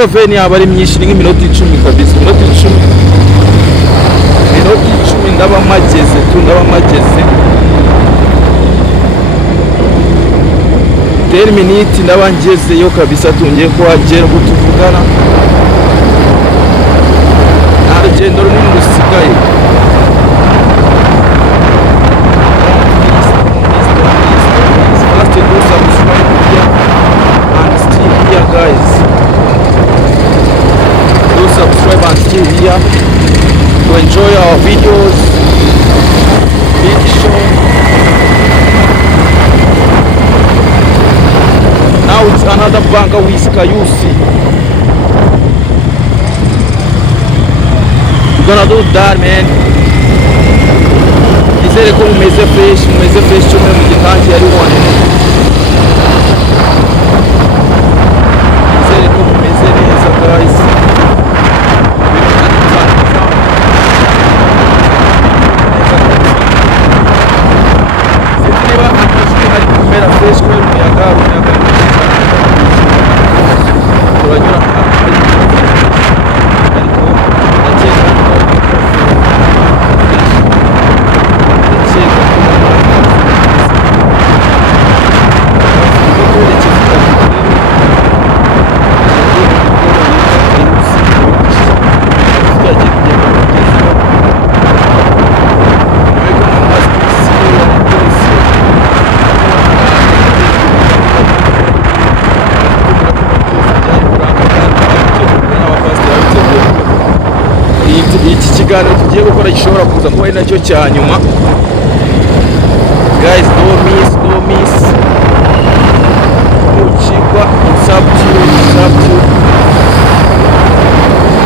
ko veni yaba ari myinshi ni nk'iminota 10 kabisa, iminota 10 ndaba mageze 10 minutes ndaba ngezeyo kabisa, tungiye kuhagera ngo tuvugana. Nta rugendo runini rusigaye. Guys, do subscribe and stay here to enjoy our videos. Big show. Now it's another banger with Yose. We're gonna do that, man. Nizere ko mumeze fresh cyo mu gitangi yari one. Guys, ikiganiro tugiye gukora gishobora kuza kuba ari nacyo cya nyuma. Guys, don't miss uchikwa insubtu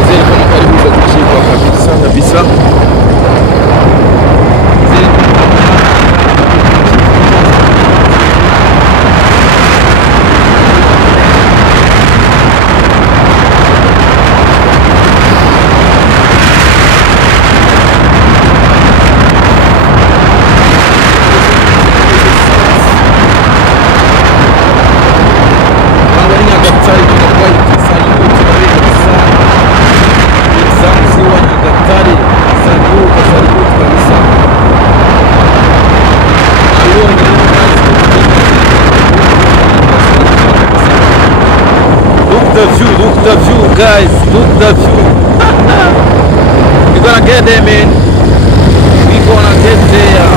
zile kama karibu za kuchikwa kabisa Look the view, guys. Look the view. We're gonna get there, man. We're gonna get there.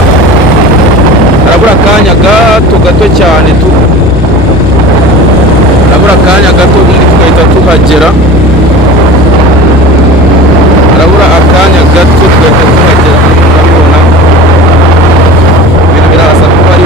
Arabura kanya gato cyane tu. Arabura kanya gato ubundi tugahita tuhagera. Arabura akanya gato tugahita tuhagera. Murabibona. Ibintu birasa kuba ari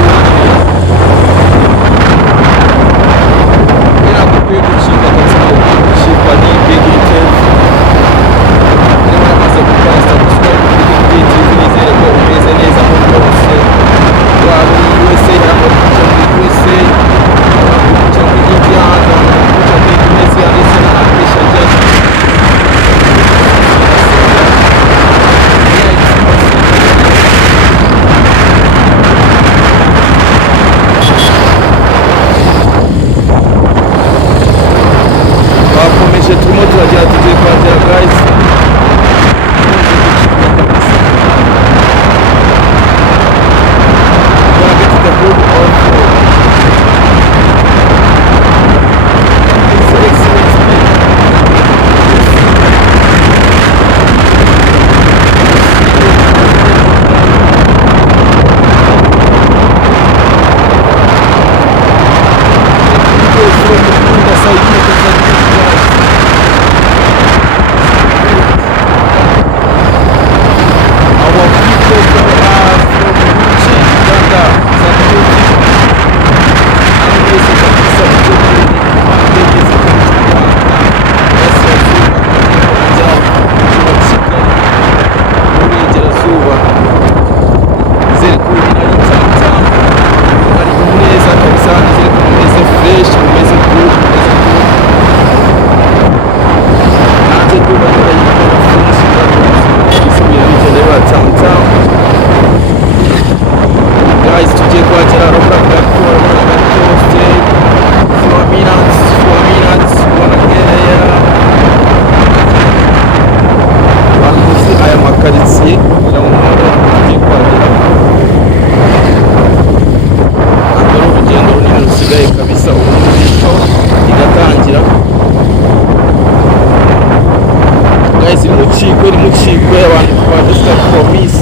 promise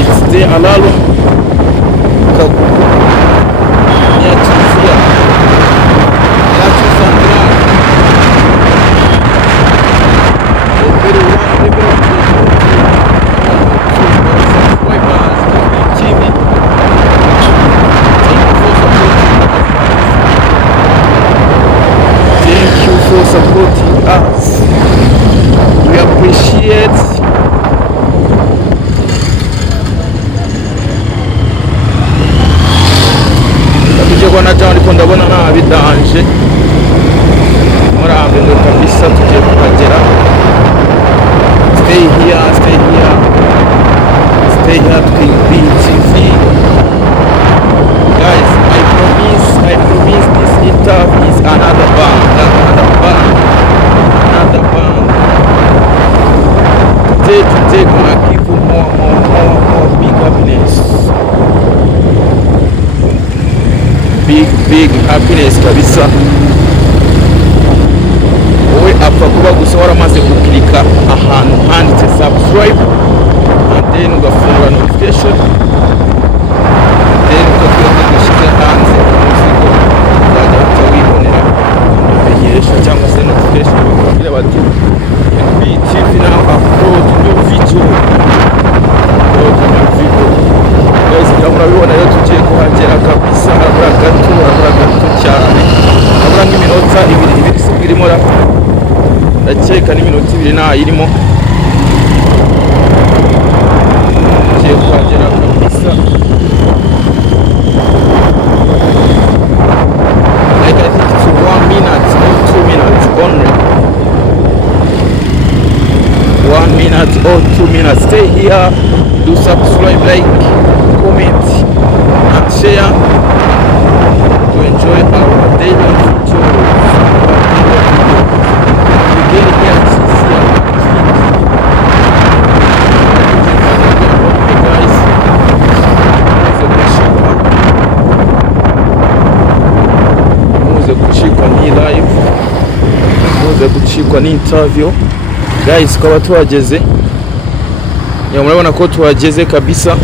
it's there alalo kagugu nyatuzia nyatuzandra level 1 level 2 thank you for supporting us. We appreciate. Tuje kwa naja ndipo ndabona na bidanje murambe ndo kabisa tuje kuhagera. Stay here ep1from. Guys, I promise this interview is another bang. Today gonna give you more big happiness. Big happiness kabisa. Wowe apfa kuba gusa waramaze guklika ahantu handitse subscribe and then ugafungura notification, then ukagira gushyira hanze umuzigo uzajya utawibonera imenyesha cyangwa se notification kugira bati ep1from now upload new video. Guys, murabibona rero tugiye kuhagera kabisa, harabura gato cyane, harabura nk'iminota ibiri irimo, ndakeka n'iminota 2 ntayirimo. Tugiye kuhagera kabisa. Like I think it's 1 minute or 2 minutes only. 1 minute or 2 minutes. Stay here, do subscribe, like, comment and share to enjoy our daily videos. Again, here is guys. Muze gucikwa ni live, muze gucikwa ni interview. Guys, kwa tuhageze, murabona ko tuhageze kabisa.